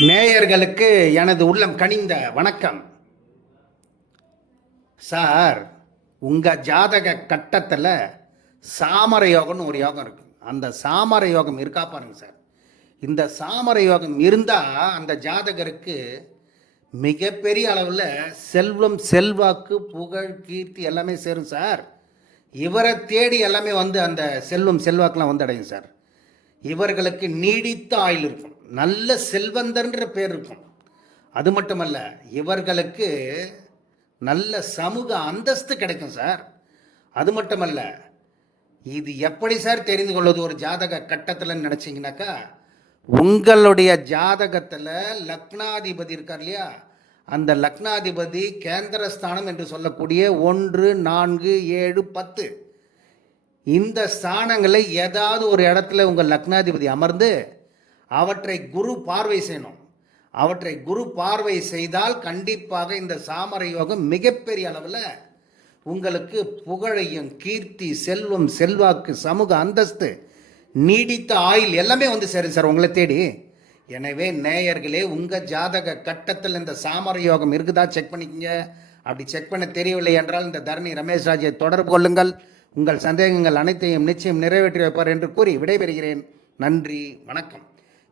நேயர்களுக்கு எனது உள்ளம் கனிந்த வணக்கம். சார் உங்கள் ஜாதக கட்டத்தில் சாமர யோகம்னு ஒரு யோகம் இருக்கு. அந்த சாமர யோகம் இருக்கா பாருங்க சார். இந்த சாமர யோகம் இருந்தால் அந்த ஜாதகருக்கு மிகப்பெரிய அளவில் செல்வம் செல்வாக்கு புகழ் கீர்த்தி எல்லாமே சேரும் சார். இவரை தேடி எல்லாமே வந்து அந்த செல்வம் செல்வாக்கெலாம் வந்து அடையும் சார். இவர்களுக்கு நீடித்த ஆயுள் இருக்கும். நல்ல செல்வந்தர்ன்ற பேர் இருக்கும். அது மட்டுமல்ல இவர்களுக்கு நல்ல சமூக அந்தஸ்து கிடைக்கும் சார். அது மட்டுமல்ல இது எப்படி சார் தெரிந்து கொள்வது ஒரு ஜாதக கட்டத்தில் நினச்சிங்கனாக்கா உங்களுடைய ஜாதகத்தில் லக்னாதிபதி இருக்கார் இல்லையா? அந்த லக்னாதிபதி கேந்திரஸ்தானம் என்று சொல்லக்கூடிய ஒன்று நான்கு ஏழு பத்து. இந்த ஸ்தானங்களை ஏதாவது ஒரு இடத்துல உங்கள் லக்னாதிபதி அமர்ந்து அவற்றை குரு பார்வை செய்யணும். அவற்றை குரு பார்வை செய்தால் கண்டிப்பாக இந்த சாமர யோகம் மிகப்பெரிய அளவில் உங்களுக்கு புகழையும் கீர்த்தி செல்வம் செல்வாக்கு சமூக அந்தஸ்து நீடித்த ஆயுள் எல்லாமே வந்து சேரும் சார் உங்களை தேடி. எனவே நேயர்களே உங்கள் ஜாதக கட்டத்தில் இந்த சாமர யோகம் இருக்குதா செக் பண்ணிக்கங்க. அப்படி செக் பண்ண தெரியவில்லை என்றால் இந்த தரணி ரமேஷ் ராஜை தொடர்பு கொள்ளுங்கள். உங்கள் சந்தேகங்கள் அனைத்தையும் நிச்சயம் நிறைவேற்றி வைப்பார் என்று கூறி விடைபெறுகிறேன். நன்றி வணக்கம்.